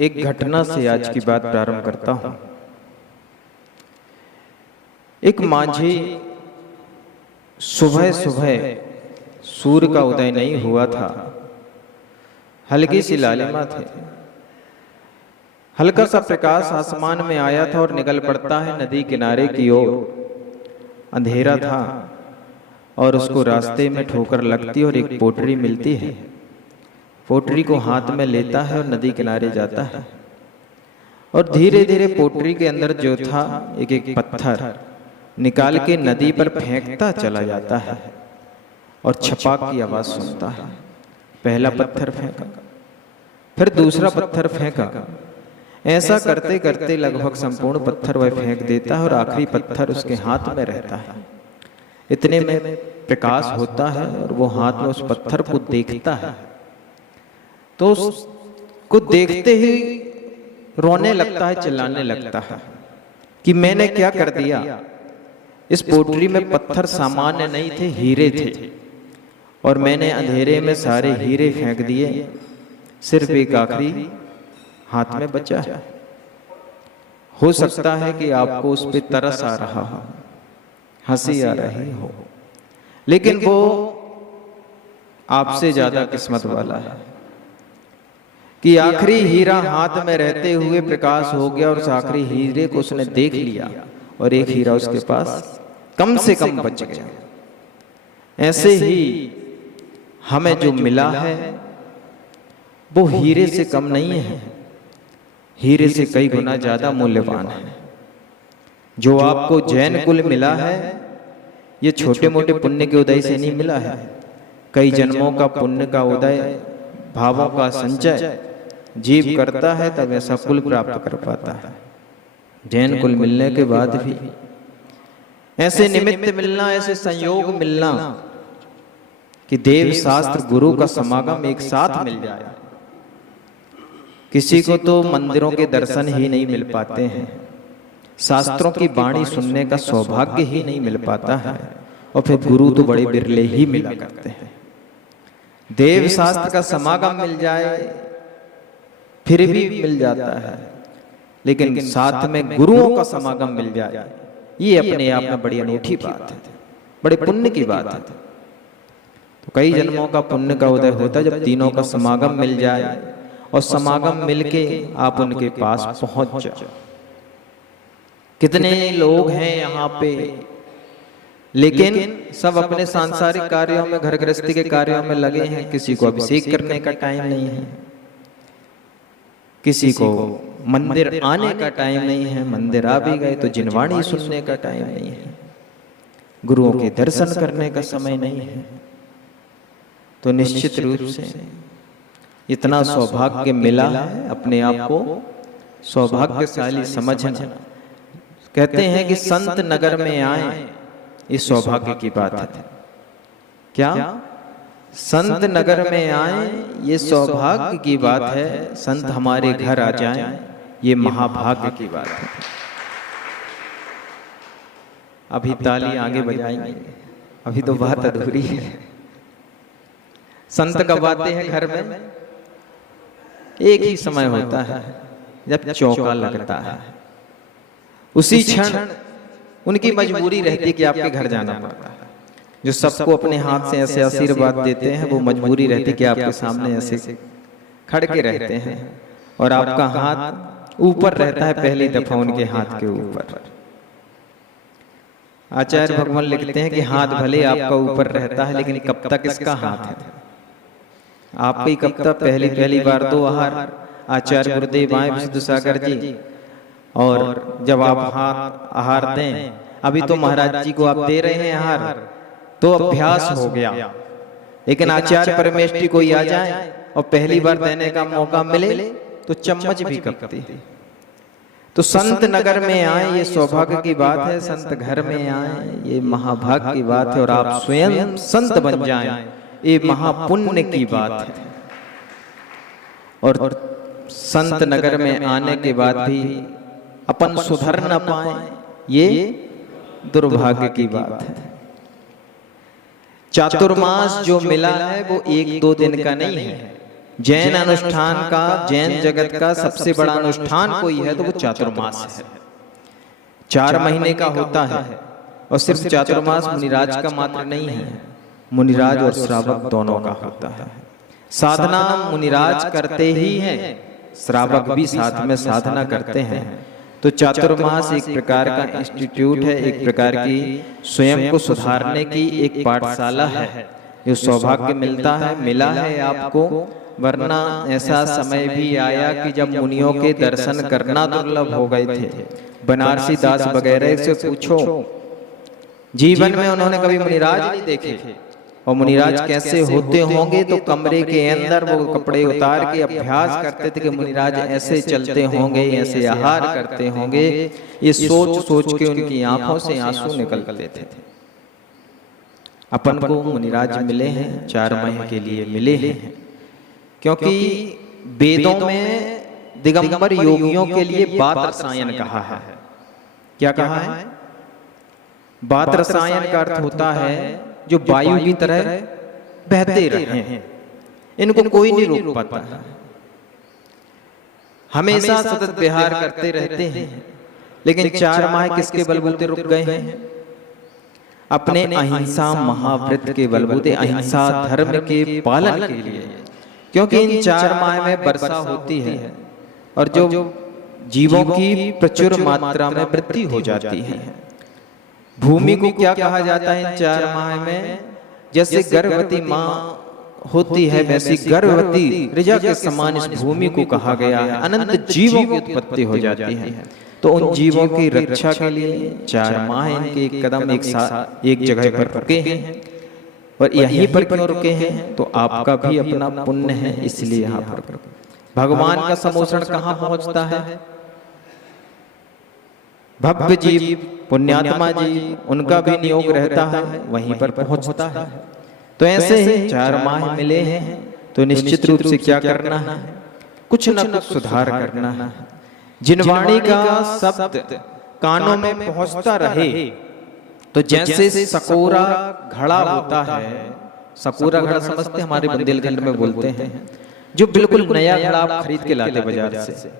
एक घटना से आज की बात प्रारंभ करता हूं। एक माझी सुबह सुबह सूर्य का उदय नहीं हुआ था, हल्की सी लालिमा थे, हल्का सा प्रकाश आसमान में आया था और निकल पड़ता है नदी किनारे की ओर। अंधेरा था और उसको रास्ते में ठोकर लगती और एक पोटरी मिलती है। पोटरी को हाथ में लेता है और नदी किनारे जाता है और धीरे धीरे पोटरी के अंदर जो था एक एक पत्थर निकाल के नदी पर फेंकता चला जाता है और छपाक की आवाज सुनता है। पहला पत्थर फेंका, फिर दूसरा पत्थर फेंका। ऐसा करते करते लगभग संपूर्ण पत्थर वह फेंक देता है और आखिरी पत्थर उसके हाथ में रहता है। इतने में प्रकाश होता है और वो हाथ में उस पत्थर को देखता है तो उसको देखते ही रोने लगता है, चिल्लाने लगता है कि मैंने क्या कर दिया। इस पोटरी में पत्थर सामान्य नहीं थे, हीरे थे और मैंने अंधेरे में सारे हीरे फेंक दिए, सिर्फ एक आखिरी हाथ में बचा है। हो सकता है कि आपको उस पर तरस आ रहा हो, हंसी आ रही हो, लेकिन वो आपसे ज्यादा किस्मत वाला है कि आखिरी हीरा हाथ में रहते हुए प्रकाश हो गया और उस आखिरी हीरे को उसने देख लिया और एक हीरा उसके पास कम से कम बच गया। ऐसे ही हमें जो मिला है वो हीरे से कम नहीं है, हीरे से कई गुना ज्यादा मूल्यवान है। जो आपको जैन कुल मिला है ये छोटे मोटे पुण्य के उदय से नहीं मिला है। कई जन्मों का पुण्य का उदय, भावों का संचय जीव करता है तब ऐसा कुल प्राप्त कर पाता है। जैन कुल मिलने के बाद भी ऐसे निमित्त मिलना, ऐसे संयोग मिलना कि देव शास्त्र गुरु का समागम एक साथ मिल जाए। किसी को तो मंदिरों के दर्शन ही नहीं मिल पाते हैं, शास्त्रों की वाणी सुनने का सौभाग्य ही नहीं मिल पाता है और फिर गुरु तो बड़े बिरले ही मिला करते हैं। देव शास्त्र का समागम मिल जाए फिर भी मिल जाता है, लेकिन साथ में गुरुओं का समागम मिल जाए ये अपने आप में बड़ी अनूठी बात है, बड़े पुण्य की बात है। तो कई जन्मों का पुण्य का उदय होता है जब तीनों का समागम मिल जाए और समागम मिलके आप उनके पास पहुंच जाओ। कितने लोग हैं यहाँ पे, लेकिन सब अपने सांसारिक कार्यों में, घर गृहस्थी के कार्यों में लगे हैं। किसी को अभिषेक करने का टाइम नहीं है, किसी को मंदिर आने का टाइम नहीं है, मंदिर आ भी गए तो जिनवाणी सुनने का टाइम नहीं है, गुरुओं के दर्शन करने का समय नहीं है। तो निश्चित रूप से इतना सौभाग्य मिला है, अपने आप को सौभाग्यशाली समझना। कहते हैं कि संत नगर में आए, इस सौभाग्य की बात है। क्या संत नगर में आए ये सौभाग्य की बात है, संत हमारे घर आ जाएं ये महाभाग्य की बात है। अभी ताली आगे बजाएंगे, अभी तो बात अधूरी है। संत कब आते हैं घर में? एक ही समय होता है जब चौका लगता है, उसी क्षण उनकी मजबूरी रहती है कि आपके घर जाना पड़ता है। जो सबको अपने हाथ से ऐसे आशीर्वाद देते हैं वो मजबूरी रहती है कि आपके सामने ऐसे खड़ के रहते हैं और आपका हाथ ऊपर रहता है, पहली दफा उनके हाथ के ऊपर। आचार्य भगवान लिखते हैं कि हाथ भले आपका ऊपर रहता है लेकिन कब तक इसका हाथ है आपकी, कब तक पहली बार दो आहार आचार्य गुरुदेव आए विशुद्ध सागर जी, और जब आप हाथ आहार दें, अभी तो महाराज जी को आप दे रहे हैं आहार तो अभ्यास हो गया, लेकिन आचार्य परमेष्ठी कोई आ जाए और पहली बार देने का मौका मिले तो चम्मच भी कपती है। तो संत नगर में आए ये सौभाग्य की बात है, संत घर में आए ये महाभाग्य की बात है, और आप स्वयं संत बन जाएं ये महापुण्य की बात है। और संत नगर में आने के बाद भी अपन सुधर न पाए ये दुर्भाग्य की बात है। चातुर्मास जो मिला है वो एक दो दिन का नहीं है, जैन अनुष्ठान का, जैन जगत का सबसे बड़ा अनुष्ठान कोई है तो वो चातुर्मास है। 4 महीने का होता है। और सिर्फ चातुर्मास मुनिराज का मात्र नहीं है, मुनिराज और श्रावक दोनों का होता है। साधना मुनिराज करते ही हैं, श्रावक भी साथ में साधना करते हैं। तो चातुर्मास एक प्रकार का इंस्टीट्यूट है, एक प्रकार की स्वयं को सुधारने की एक पाठशाला है। जो सौभाग्य मिलता है, मिला है आपको, वरना ऐसा समय भी आया कि जब मुनियों के दर्शन करना दुर्लभ हो गए थे। बनारसी दास वगैरह से पूछो, जीवन में उन्होंने कभी मुनिराज नहीं देखे। और मुनिराज कैसे होते होंगे, तो कमरे के अंदर वो कपड़े उतार के अभ्यास करते थे कि मुनिराज ऐसे चलते होंगे, ऐसे आहार करते होंगे। ये सोच सोच के उनकी आंखों से आंसू निकलते थे। अपन को मुनिराज मिले हैं, 4 माह के लिए मिले हैं, क्योंकि वेदों में दिगंबर योगियों के लिए बात रसायन कहा है। क्या कहा है? बात रसायन का अर्थ होता है जो वायु की तरह बहते रहे, इनको कोई नहीं रोक पाता, हमेशा सतत विहार करते रहते हैं। लेकिन 4 माह किसके बलबूते रुक गए हैं? अपने अहिंसा महाव्रत के बलबूते, अहिंसा धर्म के पालन के लिए। क्योंकि इन 4 माह में वर्षा होती है और जो जीवों की प्रचुर मात्रा में वृद्धि हो जाती है। भूमि को क्या कहा जाता है इन 4 माह में? जैसे गर्भवती माँ होती है, वैसी गर्भवती ऋजा के समान इस भूमि को कहा गया है। अनंत जीवों की उत्पत्ति हो जाती है। तो उन जीवों की रक्षा के लिए 4 माह इनके एक कदम एक जगह पर रुके हैं। और यहीं पर क्यों रुके हैं? तो आपका भी अपना पुण्य है, इसलिए यहाँ पर। भगवान का समोषण कहाँ पहुंचता है? भव्य जीव, पुण्यात्मा जी, उनका भी नियोग रहता है, वहीं पर पहुंचता है। तो ऐसे ही 4 माह मिले हैं, तो निश्चित रूप से क्या करना है? कुछ न कुछ सुधार करना है। जिनवाणी का शब्द कानों में पहुंचता रहे, तो जैसे सकोरा घड़ा होता है, सकोरा घड़ा समझते, हमारे बुंदेलखंड में बोलते हैं, जो बिल्कुल नया घड़ा आप खरीद के लाते बाजार से,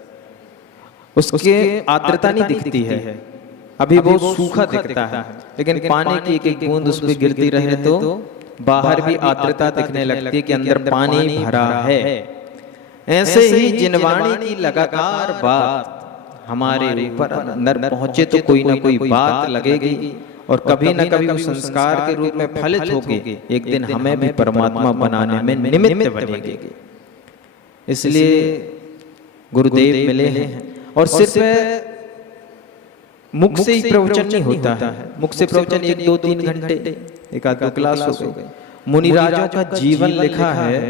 उसके आर्द्रता नहीं दिखती है, अभी वो सूखा दिखता है, लेकिन पानी की एक एक बूंद उस पर गिरती रहे तो बाहर भी आर्द्रता दिखने लगती है कि अंदर पानी भरा है। ऐसे ही जिनवाणी की लगातार बात हमारे ऊपर अंदर पहुंचे तो कोई ना कोई बात लगेगी, और कभी न कभी उस संस्कार के रूप में फलित होगी, एक दिन हमें भी परमात्मा बनाने में निमित्त बनेगी। इसलिए गुरुदेव मिले हैं। और सिर्फ मुख से ही प्रवचन नहीं होता है, मुख से प्रवचन 1, 2, 3 घंटे, 1 आध 2 क्लास हो गए। मुनिराजों का जीवन लिखा है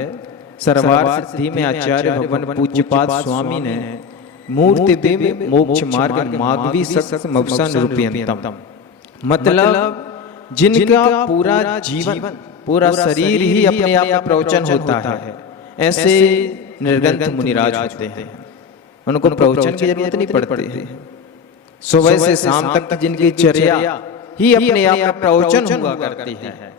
सरवार सिद्धि में आचार्य भगवान पूज्यपाद स्वामी ने मूर्ति में मोक्ष मार्ग मागवी सत्य मवसा निरूपयन्तम। मतलब जिनका पूरा जीवन, पूरा शरीर ही अपने आप में प्रवचन होता है, ऐसे निर्गंथ मुनिराज होते हैं। उनको प्रवचन की जरूरत नहीं पड़ती है। सुबह से शाम तक जिनकी चर्या ही अपने आप में प्रवचन हुआ करती है।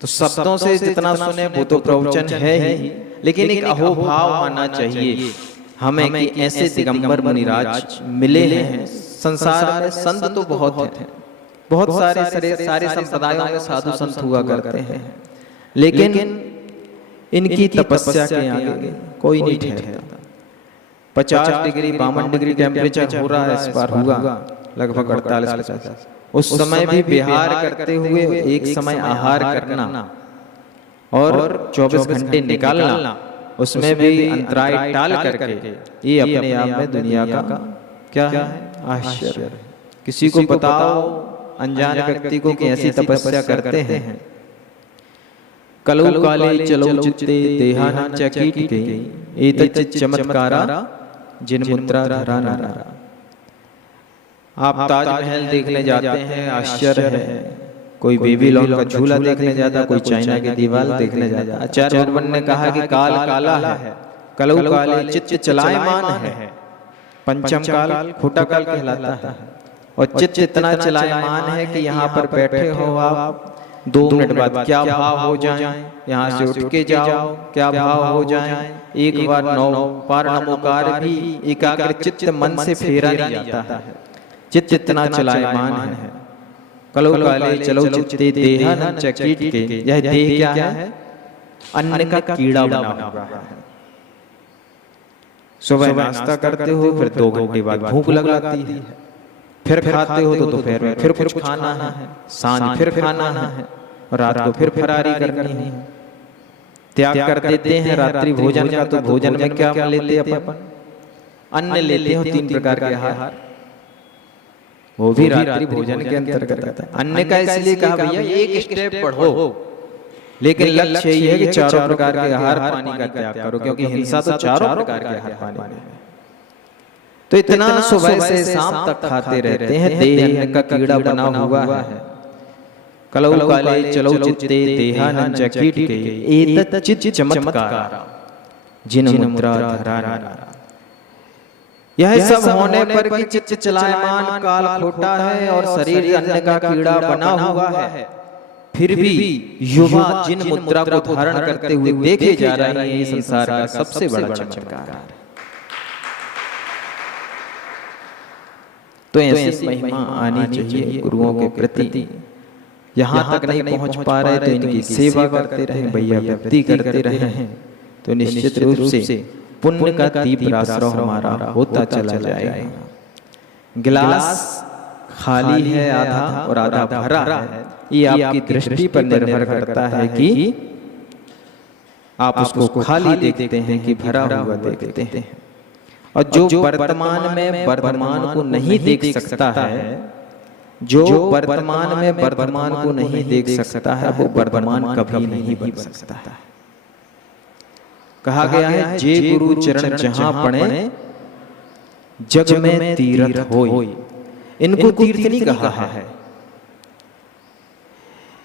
तो शब्दों से जितना सुने वो तो प्रवचन है ही, लेकिन एक अहोभाव आना चाहिए हमें कि ऐसे दिगंबर मुनिराज मिले हैं। संसार में संत तो बहुत हैं, बहुत सारे संप्रदायों में साधु संत हुआ करते हैं, लेकिन इनकी तपस्या के आगे कोई नहीं ठहरता। 50 डिग्री 52 डिग्री टेम्परेचर हो रहा है, इस बार हुआ लगभग 48-50। उस समय भी विहार करते हुए एक समय आहार करना और 24 घंटे निकालना, उसमें भी अंतराय टाल करके, ये अपने आप में दुनिया का क्या है? आश्चर्य। किसी को बताओ अनजान व्यक्ति को कि ऐसी तपस्या करते हैं। कलौ काले चलो चित्ते देहान चकीट के एतच्चित् चमत्कारा जिन मुद्रा धरा नारा। आप ताजमहल देखने जाते हैं, आश्चर्य है। कोई बेबीलोन का झूला देखने जाता, कोई चाइना की दीवार देखने जाता। आचार्य भगवान ने कहा कि काल काला है, कलौ काले चित्त चलायमान है। पंचम काल खोटा काल कहलाता है, और चित्त इतना चलायमान है कि यहाँ पर बैठे हो आप 2 मिनट बाद क्या भाव हो जाए, यहाँ से उठ के जाओ क्या भाव हो जाए। एक बार 9 बार नमोकार भी एकाग्र चित्त मन से फेरा नहीं जाता है। चित्त इतना चलायमान है। कलो काले चलो चित्ते देहा न चकीट के, यह देह क्या है? अन्न का कीड़ा बना हुआ है। सुबह नाश्ता करते हो, फिर 2 घंटे बाद भूख लग जाती है, फिर खाते हो तो दोपहर में फिर कुछ खाना है, सांझ फिर खाना है, रात को फिर फरारी करनी है। त्याग कर देते हैं रात्रि भोजन का, तो भोजन में क्या लेते अपन? अन्न लेते हो 3 प्रकार के आहार, वो भी रात्रि भोजन के अंतर्गत आता है। अन्न का इसलिए कहा भैया एक स्टेप बढ़ो, लेकिन लक्ष्य यही है कि 4 प्रकार के आहार पानी का त्याग करो, क्योंकि हिंसा तो 4 प्रकार के आहार पानी में है। तो इतना सुबह से शाम तक खाते रहते हैं, देह अन्न का कीड़ा बना हुआ है। कलौ काले चलो चित्ते देहानंद चकीट के, एतत् चित्त चमत्कार जिन मुद्रा धरा नारा। यह सब होने पर कि चित्त चलायमान काल खोटा है और शरीर अन्न का कीड़ा बना हुआ है, फिर भी युवा जिन मुद्रा को धारण करते हुए देखे जा रहे हैं, संसार का सबसे बड़ा चमत्कार है। तो ऐसी महिमा आनी चाहिए गुरुओं के प्रति। यहाँ तक नहीं पहुँच पा रहे तो इनकी सेवा करते रहे, भैया भक्ति करते रहे, तो निश्चित रूप से पुण्य का तीव्र आश्रय हमारा होता चला जाएगा। गिलास खाली है आधा और आधा भरा है, ये आपकी दृष्टि पर निर्भर करता है कि आप उसको खाली देखते हैं कि भरा हुआ देखते हैं। और जो वर्तमान में वर्तमान को नहीं देख सकता है, जो वर्तमान में वर्तमान को नहीं देख सकता है, वो वर्तमान कभी नहीं बन सकता है। कहा गया है जे गुरु चरण जहां पड़े जग में तीर्थ होय। इनको तीर्थ नहीं कहा है,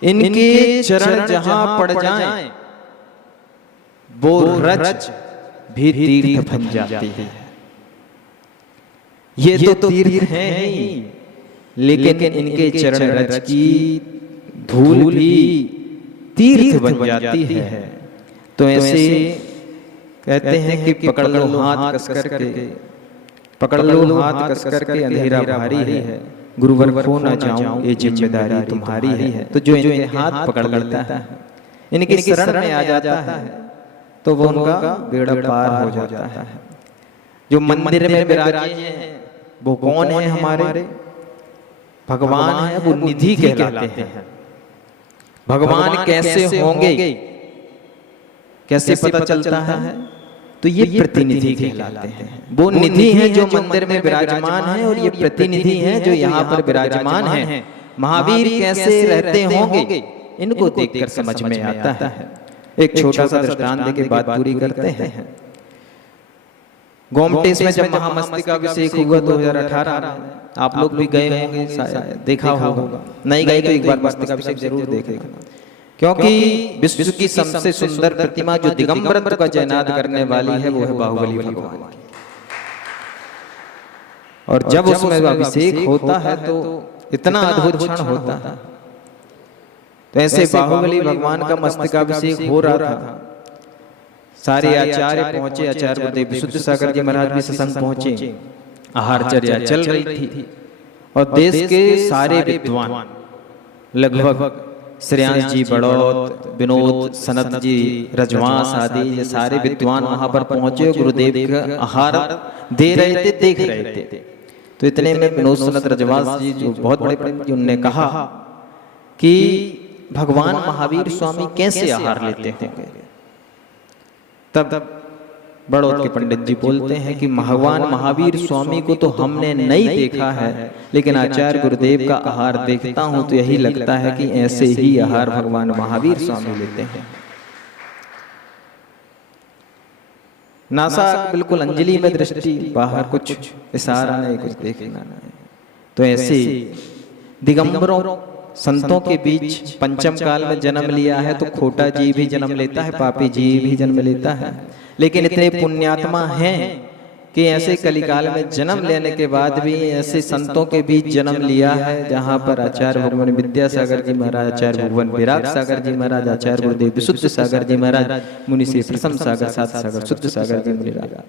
इनके चरण जहां पड़ जाएं वो रज भी तीर्थ बन जाती है। ये तो तीर्थ है ही, लेकिन इनके चरण रज की धूल भी तीर्थ बन जाती है। तो ऐसे कहते हैं कि पकड़ लो हाथ कस करके, पकड़ लो हाथ कस करके, अंधेरा भारी है, गुरुवर खो न जाऊं ये जिम्मेदारी तुम्हारी है। तो जो इनके हाथ पकड़ लेता है, इनके शरण में आ जाता है, तो वो उनका बेड़ा पार हो जाता है। जो मंदिर में विराजे हैं वो कौन है? हमारे भगवान है, वो निधि कहलाते हैं। भगवान कैसे होंगे, कैसे पता चलता है? तो ये प्रतिनिधि कहलाते हैं। वो निधि है जो मंदिर में विराजमान है, और ये प्रतिनिधि है जो यहाँ पर विराजमान है। महावीर कैसे रहते होंगे, इनको देखकर समझ में आता है। एक छोटा सा दृष्टांत देके बात पूरी करते हैं। गोमटेश में जब महामस्तकाभिषेक हुआ 2018, आप लोग भी गए होंगे, शायद देखा होगा, नहीं गए तो एक बार मस्तकाभिषेक जरूर देखेगा, क्योंकि विश्व की सबसे सुंदर प्रतिमा जो दिगंबरत्व का जयनाद करने वाली है वो है बाहुबली भगवान। और जब उसमें अभिषेक होता है तो इतना अद्भुत क्षण होता है। तो ऐसे बाहुबली भगवान का मस्तकाभिषेक हो रहा था। सारे आचार्य पहुंचे, आचार्य गुरुदेव विशुद्ध सागर जी महाराज भी सत्संग पहुंचे, आहारचर्या चल रही थी, और देश के सारे विद्वान लगभग श्रेयांश जी बड़ौत, विनोद सनत जी रजवांस आदि ये सारे विद्वान वहां पर पहुंचे, गुरुदेव का आहार दे रहे थे, देख रहे थे। तो इतने में विनोद सनत रजवांस जी जो बहुत बड़े पंडित, उन्होंने कहा कि भगवान महावीर स्वामी कैसे आहार लेते होंगे। तब बड़ौत के पंडित जी बोलते हैं कि भगवान महावीर स्वामी को तो हमने नहीं देखा है, लेकिन आचार्य गुरुदेव का आहार देखता हूं तो यही लगता है कि ऐसे ही आहार भगवान महावीर स्वामी लेते हैं। नासा बिल्कुल अंजलि में दृष्टि, बाहर कुछ इशारा नहीं, कुछ देखना नहीं। तो ऐसे दिगंबरों संतों के बीच पंचम काल में जन्म लिया है, तो खोटा जी भी जन्म लेता है, पापी जी भी जन्म लेता है, लेकिन इतने पुण्यात्मा हैं कि ऐसे कलिकाल में जन्म लेने के बाद भी ऐसे संतों के बीच जन्म लिया है जहाँ पर आचार्य भगवान विद्यासागर जी महाराज, आचार्य भगवान विराग सागर जी महाराज, आचार्य गुरुदेव विशुद्ध सागर जी महाराज, मुनि श्री प्रथम सागर, सात सागर, शुद्ध सागर जी महाराज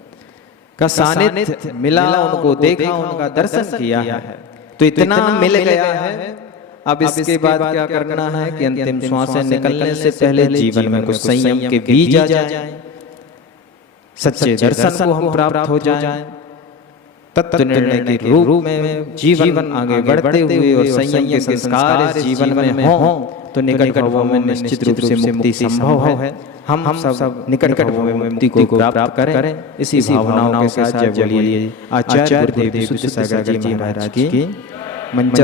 का सानिध्य मिला, उनको देखा, उनका दर्शन किया है। तो इतना मिल गया है, अब इसके बाद क्या करना है कि अंतिम श्वासें निकलने से पहले जीवन में कुछ संयम के बीज आ जाए, सच्चे दर्शन को हम प्राप्त हो जाएं, तत्व निर्णय के रूप में जीवन आगे बढ़ते हुए और संयम के संस्कार इस जीवन में हो तो निकट भवों में निश्चित रूप से मुक्ति संभव है। हम सब निकट भवों में मुक्ति को प्राप्त करें। इसी भावनाओं के साथ जय बोलिए आचार्य गुरुदेव विशुद्ध सागर जी महाराज की मंच